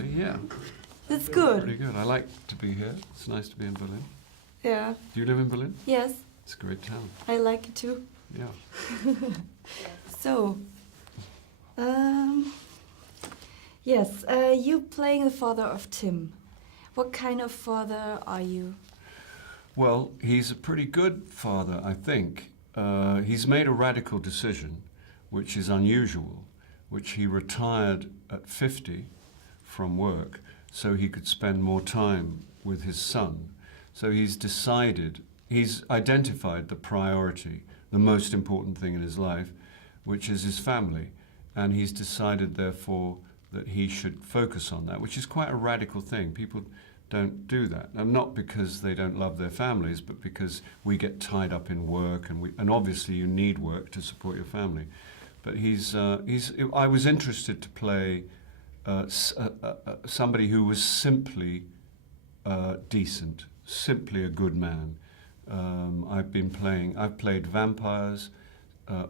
really, yeah. That's good. Pretty good. I like to be here. It's nice to be in Berlin. Yeah. Do you live in Berlin? Yes, It's a great town. I like it too. Yeah. So, yes, you playing the father of Tim. What kind of father are you? Well, he's a pretty good father, I think. He's made a radical decision, which is unusual, which he retired at 50 from work so he could spend more time with his son. So he's decided, he's identified the priority, the most important thing in his life, which is his family. And he's decided, therefore, that he should focus on that, which is quite a radical thing. People don't do that. And not because they don't love their families, but because we get tied up in work, and obviously you need work to support your family. But I was interested to play somebody who was simply decent, simply a good man. I've played vampires,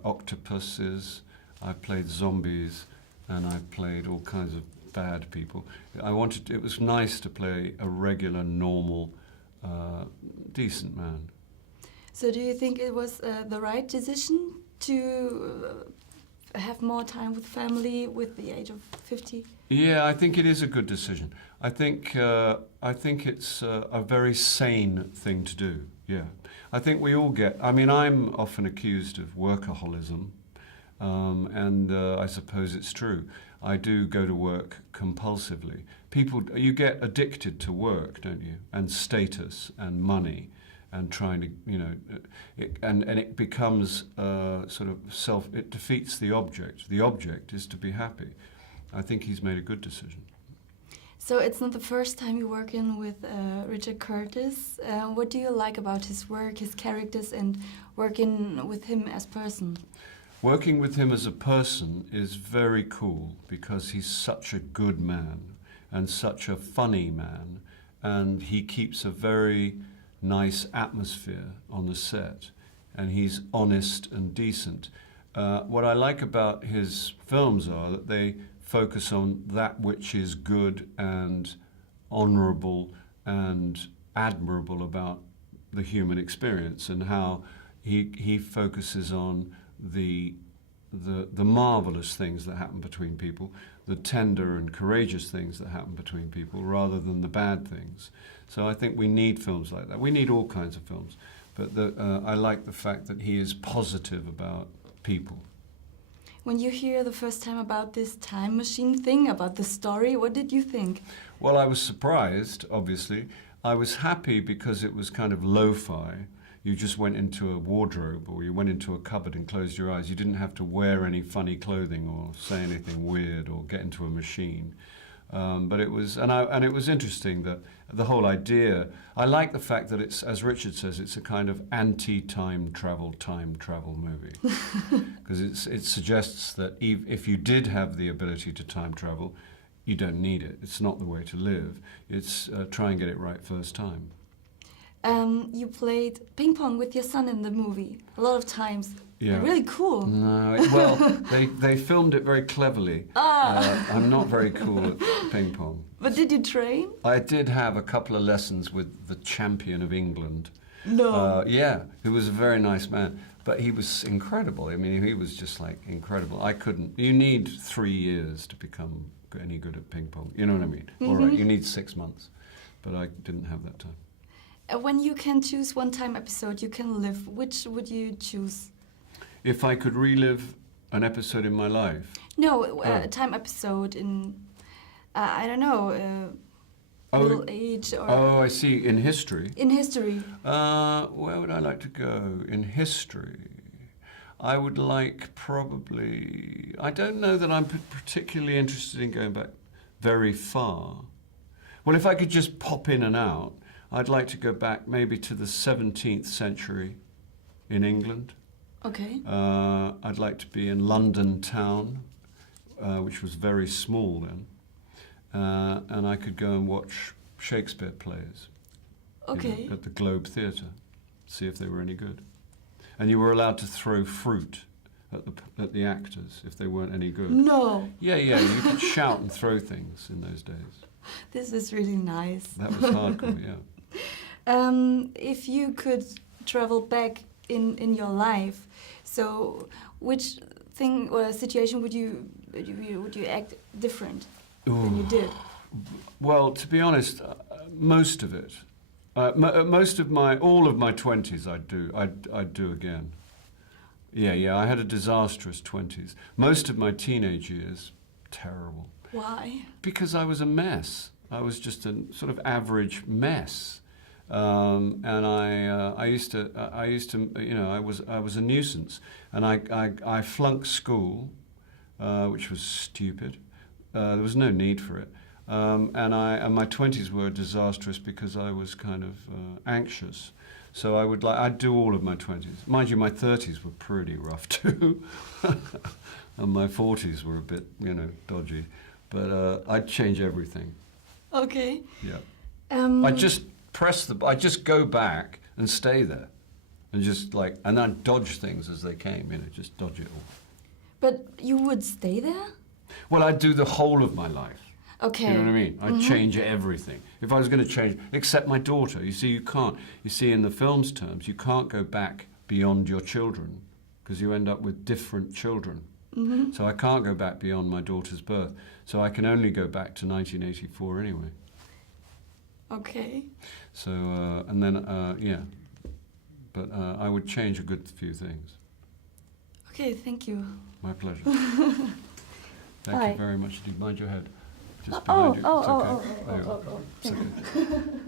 octopuses, I've played zombies, and I've played all kinds of bad people. It was nice to play a regular, normal, decent man. So do you think it was the right decision to have more time with family with the age of 50? Yeah, I think it is a good decision. I think it's a very sane thing to do, yeah. I think we all I'm often accused of workaholism, and I suppose it's true. I do go to work compulsively. You get addicted to work, don't you? And status and money, and trying to, and it becomes it defeats the object. The object is to be happy. I think he's made a good decision. So it's not the first time you're working with Richard Curtis. What do you like about his work, his characters, and working with him as person? Working with him as a person is very cool because he's such a good man and such a funny man, and he keeps a very nice atmosphere on the set, and he's honest and decent. What I like about his films are that they focus on that which is good and honorable and admirable about the human experience, and how he focuses on the marvelous things that happen between people, the tender and courageous things that happen between people, rather than the bad things. So I think we need films like that. We need all kinds of films, but I like the fact that he is positive about people. When you hear the first time about this time machine thing, about the story, what did you think? Well, I was surprised, obviously. I was happy because it was kind of lo-fi. You just went into a wardrobe or you went into a cupboard and closed your eyes. You didn't have to wear any funny clothing or say anything weird or get into a machine. But it was, and it was interesting that the whole idea. I like the fact that it's, as Richard says, it's a kind of anti-time travel movie, because it suggests that if you did have the ability to time travel, you don't need it. It's not the way to live. It's try and get it right first time. You played ping pong with your son in the movie a lot of times. Yeah. Really cool. No, well, they filmed it very cleverly. I'm not very cool at ping pong. But did you train? I did have a couple of lessons with the champion of England. No. Yeah, who was a very nice man. But he was incredible. I mean, he was just like incredible. I couldn't. You need 3 years to become any good at ping pong. You know what I mean? Mm-hmm. All right, you need 6 months. But I didn't have that time. When you can choose one time episode you can live, which would you choose? If I could relive an episode in my life? No, a time episode in, I don't know, middle age or... Oh, I see, in history? In history. Where would I like to go? In history? I would like probably... I don't know that I'm particularly interested in going back very far. Well, if I could just pop in and out, I'd like to go back maybe to the 17th century in England. Okay. I'd like to be in London town, which was very small then. And I could go and watch Shakespeare plays. Okay. At the Globe Theatre, see if they were any good. And you were allowed to throw fruit at the actors if they weren't any good. No. Yeah, you could shout and throw things in those days. This is really nice. That was hardcore, yeah. If you could travel back in your life, so which thing or situation would you act different than you did? Well, to be honest, most of it, all of my 20s, I'd do again. Yeah, I had a disastrous 20s. Most of my teenage years, terrible. Why? Because I was a mess. I was just a sort of average mess, and I used to, I was a nuisance, and I flunked school, which was stupid. There was no need for it, and my 20s were disastrous because I was kind of anxious. So I'd do all of my 20s. Mind you, my 30s were pretty rough too, and my 40s were a bit, dodgy. But I'd change everything. Okay. Yeah. I'd just go back and stay there, and and I'd dodge things as they came. Just dodge it all. But you would stay there? Well, I'd do the whole of my life. Okay. You know what I mean? I'd change everything. If I was going to change, except my daughter. You see, you can't. You see, in the film's terms, you can't go back beyond your children because you end up with different children. Mm-hmm. So I can't go back beyond my daughter's birth. So I can only go back to 1984 anyway. Okay. So, and then, yeah. But I would change a good few things. Okay, thank you. My pleasure. Thank Hi. you very much indeed. Mind your head. Just behind you. It's okay. Thank you.